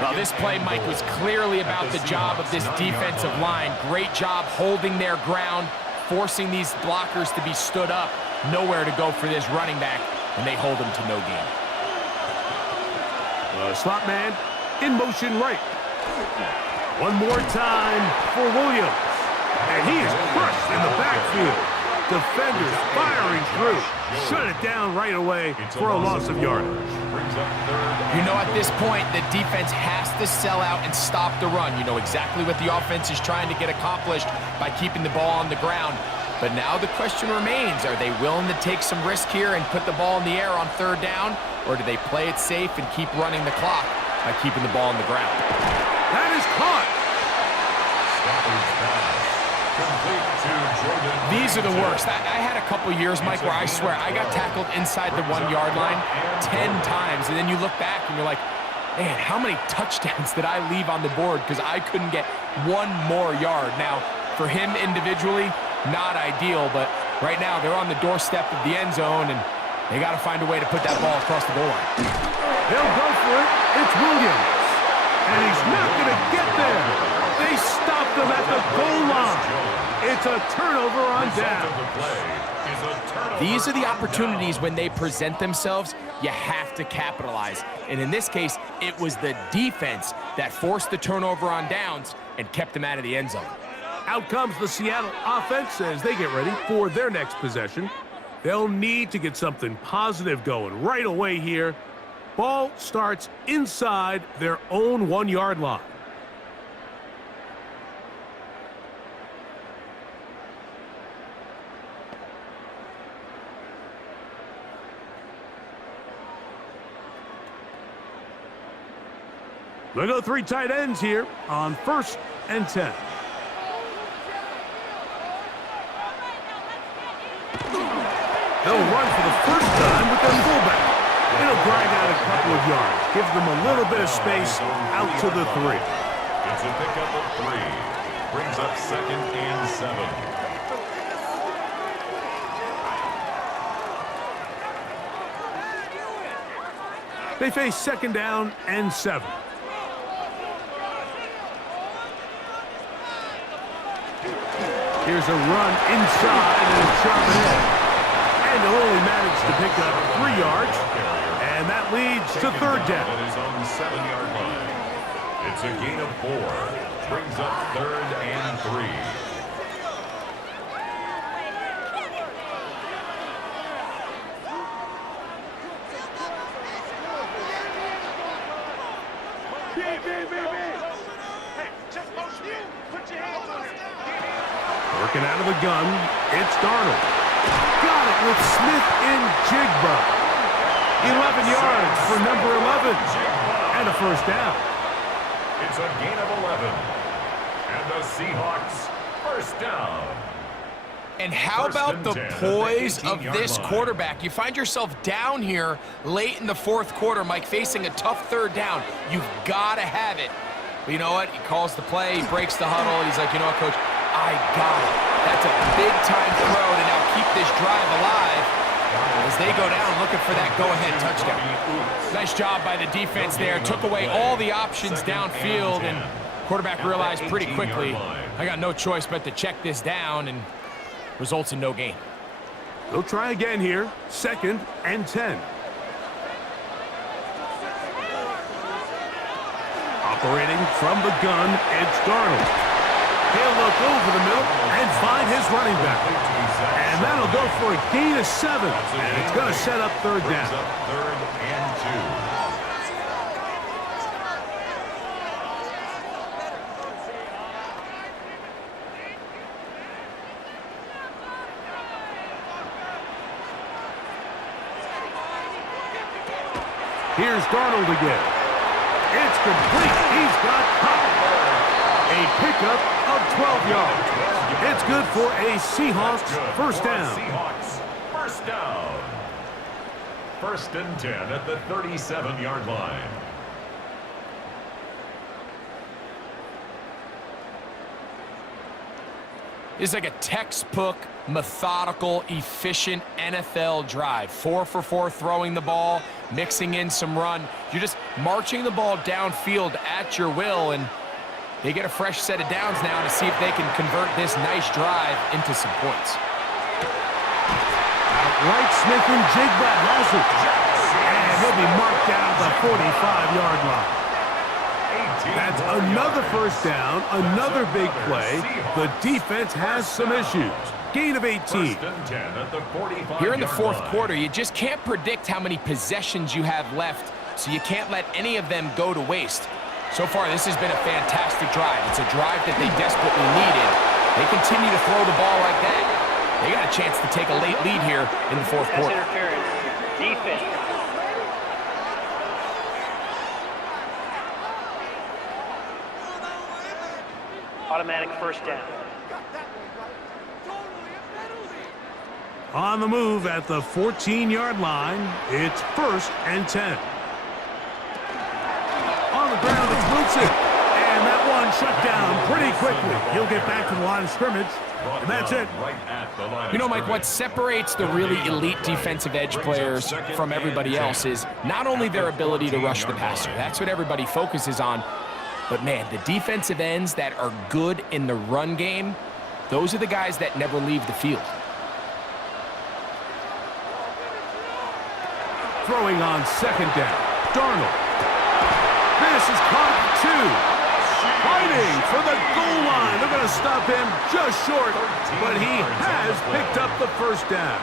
Well, this play, Mike, was clearly about the job of this defensive line. Great job holding their ground, forcing these blockers to be stood up. Nowhere to go for this running back, and they hold him to no gain. Slot man in motion right. One more time for Williams. And he is crushed in the backfield. Defenders firing through. Shut it down right away for a loss of yardage. You know, at this point, the defense has to sell out and stop the run. You know exactly what the offense is trying to get accomplished by keeping the ball on the ground. But now the question remains, are they willing to take some risk here and put the ball in the air on 3rd down? Or do they play it safe and keep running the clock by keeping the ball on the ground? That is caught. These are the worst. I had a couple years, Mike, where I swear I got tackled inside the 1-yard line 10 times, and then you look back and you're like, man, how many touchdowns did I leave on the board because I couldn't get one more yard? Now, for him individually, not ideal, but right now they're on the doorstep of the end zone, and they got to find a way to put that ball across the goal line. They'll go for it. It's Williams. And he's not going to get there. They stopped him at the goal line. It's a turnover on down. These are the opportunities when they present themselves, you have to capitalize. And in this case, it was the defense that forced the turnover on downs and kept them out of the end zone. Out comes the Seattle offense as they get ready for their next possession. They'll need to get something positive going right away here. Ball starts inside their own 1-yard line. They'll go 3 tight ends here on 1st and 10. They'll run for the first time with their fullback. It'll grind out a couple of yards. Gives them a little bit of space out to the 3. It's a pickup of 3. Brings up 2nd and 7. They face 2nd down and 7. Here's a run inside and a sharp ahead. And they'll only manage to pick up 3 yards. And that leads to 3rd down. That is on the 7-yard line. It's a gain of 4. Brings up 3rd and 3. Working out of the gun, it's Darnold. Got it with Smith in Jigba. 11 yards for number 11. And a 1st down. It's a gain of 11. And the Seahawks, 1st down. And how about the poise of this quarterback? You find yourself down here late in the 4th quarter, Mike, facing a tough 3rd down. You've got to have it. But you know what? He calls the play, he breaks the huddle. He's like, you know what, Coach? I got it. That's a big-time throw to now keep this drive alive as they go down looking for that go-ahead touchdown. Nice job by the defense there. Took away all the options downfield, and quarterback realized pretty quickly, I got no choice but to check this down, and results in no gain. They'll try again here. 2nd and 10. Operating from the gun, it's Darnold. He'll look over the middle and find his running back. And that'll go for a gain of 7. And it's going to set up 3rd down. 3rd and 2. Here's Darnold again. It's complete. He's got power. A pickup of 12 yards. It's good for a Seahawks 1st down. Seahawks, 1st down. 1st and 10 at the 37-yard line. It's like a textbook, methodical, efficient NFL drive. 4 for 4 throwing the ball, mixing in some run. You're just marching the ball downfield at your will, and they get a fresh set of downs now to see if they can convert this nice drive into some points. Outright Smith and Jigba has it. And he'll be marked down at the 45-yard line. That's another 1st down, another big play. The defense has some issues. Gain of 18. Here in the 4th quarter, you just can't predict how many possessions you have left, so you can't let any of them go to waste. So far, this has been a fantastic drive. It's a drive that they desperately needed. They continue to throw the ball like that. They got a chance to take a late lead here in the 4th quarter. Interference. Defense. Automatic 1st down. On the move at the 14-yard line, it's 1st and 10. On the ground, it's Wilson. And that one shut down pretty quickly. He'll get back to the line of scrimmage, and that's it. You know, Mike, what separates the really elite defensive edge players from everybody else is not only their ability to rush the passer. That's what everybody focuses on. But, man, the defensive ends that are good in the run game, those are the guys that never leave the field. Throwing on second down. Darnold. This is caught at 2. Fighting for the goal line. They're going to stop him just short, but he has picked up the first down.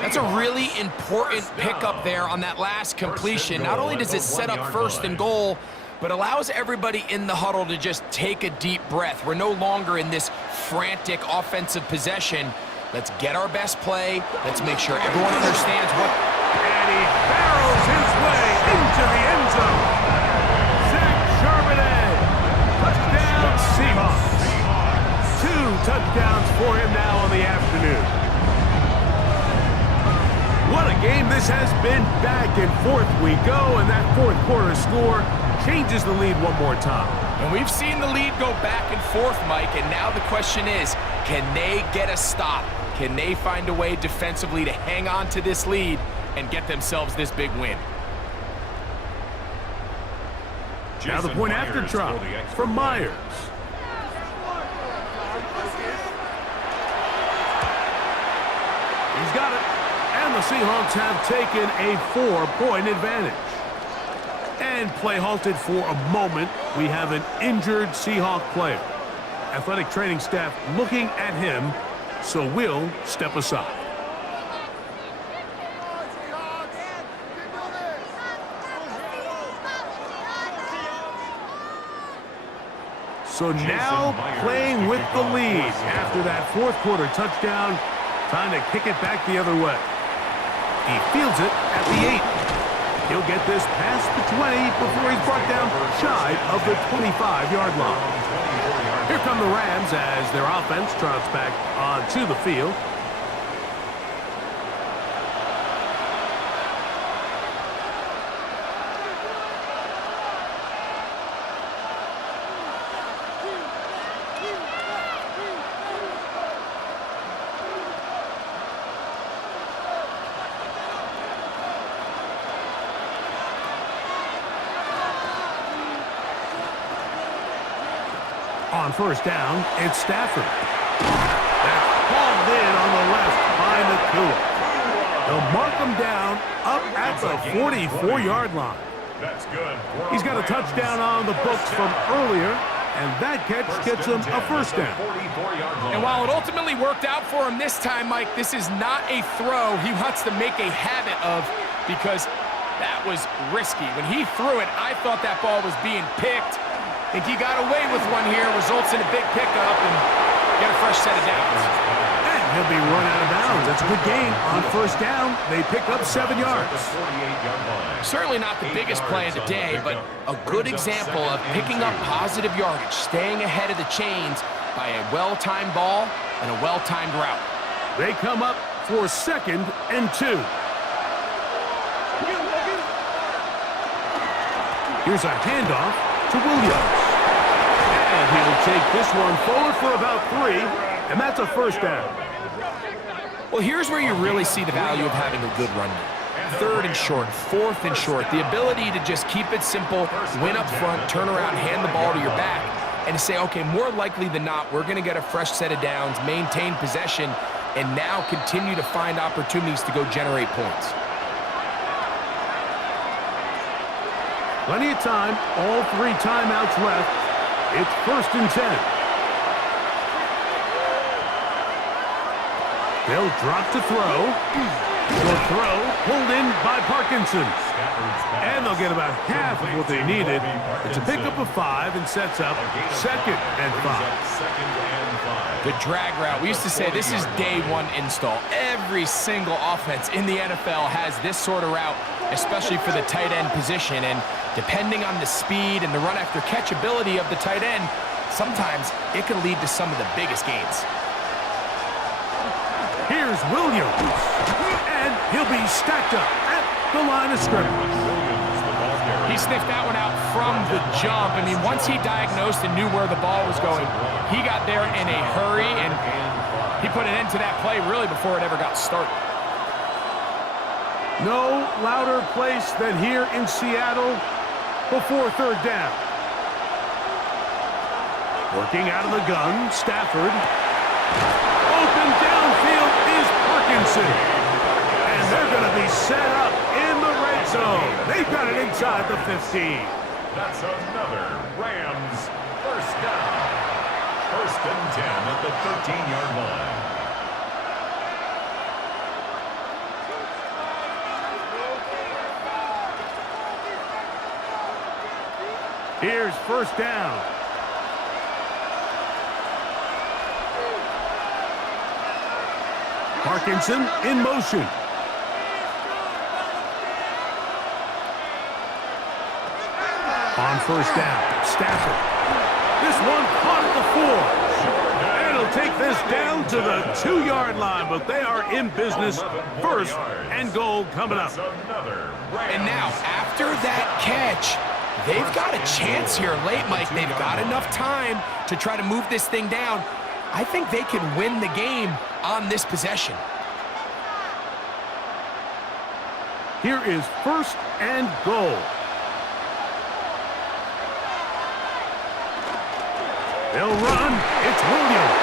That's a really important pickup there on that last completion. Not only does it set up first and goal, but allows everybody in the huddle to just take a deep breath. We're no longer in this frantic offensive possession. Let's get our best play. Let's make sure everyone understands what... And he barrels his way into the end zone. Zach Charbonnet. Touchdown, Seahawks. 2 touchdowns for him now on the afternoon. What a game this has been. Back and forth we go, and that fourth quarter score changes the lead one more time. And we've seen the lead go back and forth, Mike, and now the question is, can they get a stop? Can they find a way defensively to hang on to this lead and get themselves this big win? Now the point after try from Myers. He's got it. And the Seahawks have taken a 4-point advantage. And play halted for a moment. We have an injured Seahawk player. Athletic training staff looking at him, so we'll step aside. So now playing with the lead after that fourth quarter touchdown. Time to kick it back the other way. He fields it at the 8. He'll get this past the 20 before he's brought down shy of the 25-yard line. Here come the Rams as their offense trots back onto the field. On first down, it's Stafford. That's hauled in on the left by Nakua. They'll mark him down up at the 44-yard line. That's good. He's got a touchdown on the books from earlier, and that catch gets him a first down. And while it ultimately worked out for him this time, Mike, this is not a throw he wants to make a habit of, because that was risky. When he threw it, I thought that ball was being picked. I think he got away with one here, results in a big pickup, and get a fresh set of downs. And he'll be run out of bounds. That's a good gain on first down. They pick up 7 yards. Certainly not the biggest play of the day, but a good example of picking up positive yardage, staying ahead of the chains by a well-timed ball and a well-timed route. They come up for 2nd and 2. Here's a handoff to Williams. And he'll take this one forward for about 3, and that's a first down. Well, here's where you really see the value of having a good run game. 3rd and short, 4th and short. The ability to just keep it simple, win up front, turn around, hand the ball to your back, and say, okay, more likely than not, we're going to get a fresh set of downs, maintain possession, and now continue to find opportunities to go generate points. Plenty of time, all 3 timeouts left. It's 1st and 10. They'll drop to throw. The throw pulled in by Parkinson. And they'll get about half of what they needed. It's a pickup of 5 and sets up 2nd and 5. The drag route. We used to say this is day 1 install. Every single offense in the NFL has this sort of route, especially for the tight end position. And depending on the speed and the run after catch ability of the tight end, sometimes it can lead to some of the biggest gains. Here's Williams. And he'll be stacked up at the line of scrimmage. He sniffed that one out from the jump. I mean, once he diagnosed and knew where the ball was going, he got there in a hurry, and he put an end to that play really before it ever got started. No louder place than here in Seattle before third down. Working out of the gun, Stafford. Open downfield is Parkinson. And they're going to be set up in the red zone. They've got it inside the 15. That's another Rams first down. First and 10 at the 13-yard line. Here's first down. Parkinson in motion. On first down, Stafford. This one caught at the 4. And he'll take this down to the 2-yard line, but they are in business. First and goal coming up. And now, after that catch, they've got a chance here late, Mike. They've got enough time to try to move this thing down. I think they can win the game on this possession. Here is first and goal. They'll run. It's Williams.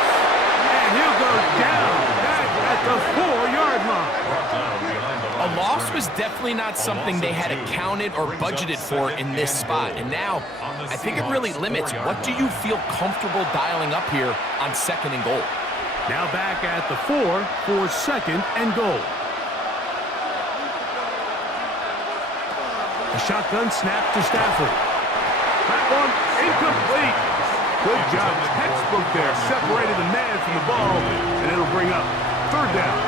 And he'll go down back at the 4-yard line. A loss was definitely not something they had accounted or budgeted for in this spot. And now, I think it really limits what do you feel comfortable dialing up here on second and goal. Now back at the 4 for second and goal. A shotgun snap to Stafford. That one incomplete. Good job, textbook there. Separated the man from the ball, and it'll bring up third down.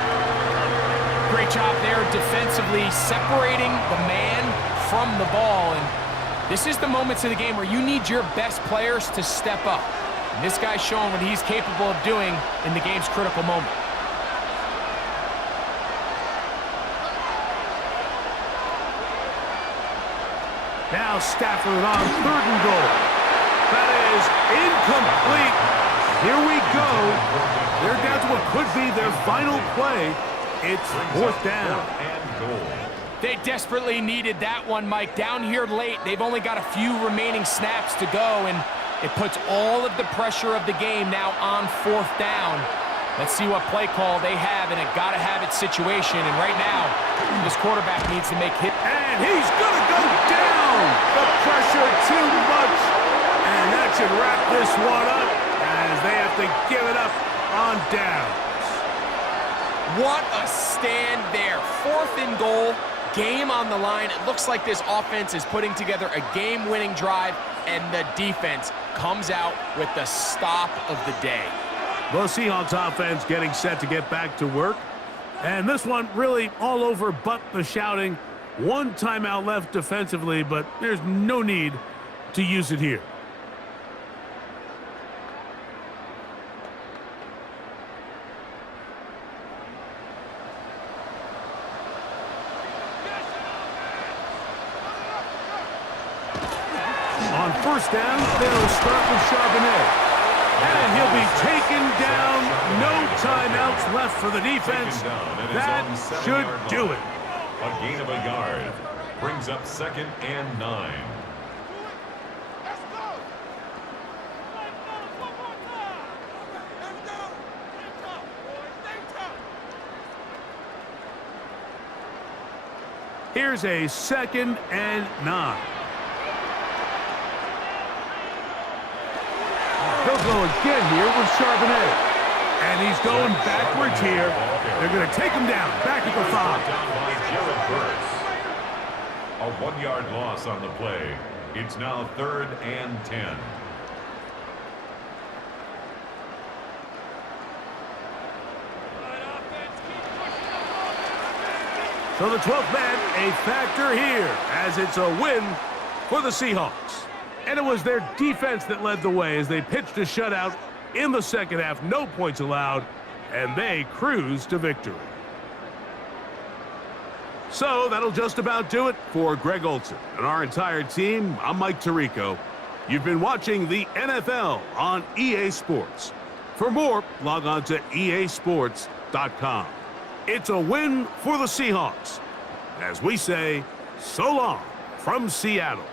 Great job there defensively, separating the man from the ball. And this is the moments of the game where you need your best players to step up. And this guy's showing what he's capable of doing in the game's critical moment. Now Stafford on third and goal. That is incomplete. Here we go. They're down to what could be their final play. It's fourth down. They desperately needed that one, Mike. Down here late, they've only got a few remaining snaps to go, and it puts all of the pressure of the game now on fourth down. Let's see what play call they have in a gotta-have-it situation. And right now, this quarterback needs to make hit. And he's going to go down. The pressure too much. And that should wrap this one up as they have to give it up on downs. What a stand there. Fourth and goal, game on the line. It looks like this offense is putting together a game-winning drive, and the defense comes out with the stop of the day. The Seahawks offense getting set to get back to work. And this one really all over but the shouting. One timeout left defensively, but there's no need to use it here. On first down, they'll start with Charbonnet. And he'll be taken down. No timeouts left for the defense. That should do it. A gain of a yard. Brings up second and 9. Here's a second and 9. They'll go again here with Charbonnet. And he's going backwards here. They're going to take him down. Back at the 5. A 1-yard loss on the play. It's now third and 10. So the 12th man, a factor here, as it's a win for the Seahawks. And it was their defense that led the way as they pitched a shutout in the second half. No points allowed, and they cruised to victory. So that'll just about do it for Greg Olson and our entire team. I'm Mike Tirico. You've been watching the NFL on EA Sports. For more, log on to easports.com. It's a win for the Seahawks. As we say, so long from Seattle.